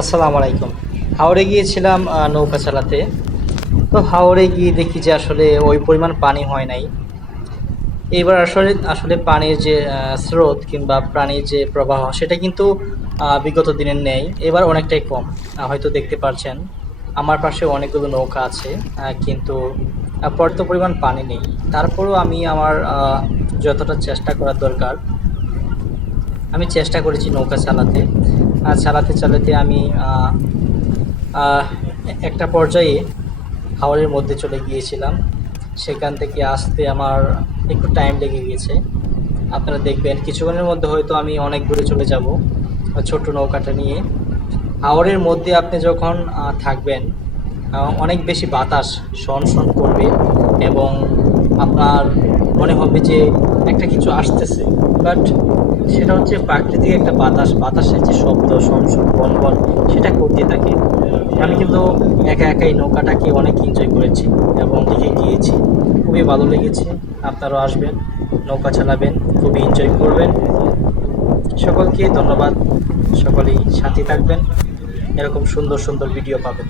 আসসালামু আলাইকুম। হাওড়ে গিয়েছিলাম নৌকা চালাতে। তো হাওড়ে গিয়ে দেখি যে আসলে ওই পরিমাণ পানি হয় নাই। এইবার আসলে আসলে পানির যে স্রোত কিংবা পানির যে প্রবাহ সেটা কিন্তু বিগত দিনের নেই। এবার অনেকটাই কম। হয়তো দেখতে পারছেন আমার পাশে অনেকগুলো নৌকা আছে, কিন্তু পর্যাপ্ত পরিমাণ পানি নেই। তারপরেও আমি আমার যতটা চেষ্টা করার দরকার আমি চেষ্টা করেছি নৌকা চালাতে। চালাতে চালাতে আমি আহ, একটা পর্যায়ে হাওরের মধ্যে চলে গিয়েছিলাম। সেখান থেকে আসতে আমার একটু টাইম লেগে গেছে। আপনারা দেখবেন কিছুক্ষণের মধ্যে হয়তো আমি অনেক দূরে চলে যাব ছোট্ট নৌকাটা নিয়ে। হাওরের মধ্যে আপনি যখন থাকবেন, অনেক বেশি বাতাস শন শন করবে এবং আপনার মনে হবে যে একটা কিছু আসতেছে, বাট সেটা হচ্ছে প্রাকৃতিক একটা বাতাসের যে শব্দ শন শন বন বন সেটা করতে থাকে। আমি কিন্তু একা একাই নৌকাটাকে অনেক এনজয় করেছি এবং দিকে গিয়েছি, খুবই ভালো লেগেছে। আপনারাও আসবেন, নৌকা চালাবেন, খুবই এনজয় করবেন। সকলকে ধন্যবাদ। সকলেই সাথে থাকবেন, এরকম সুন্দর সুন্দর ভিডিও পাবেন।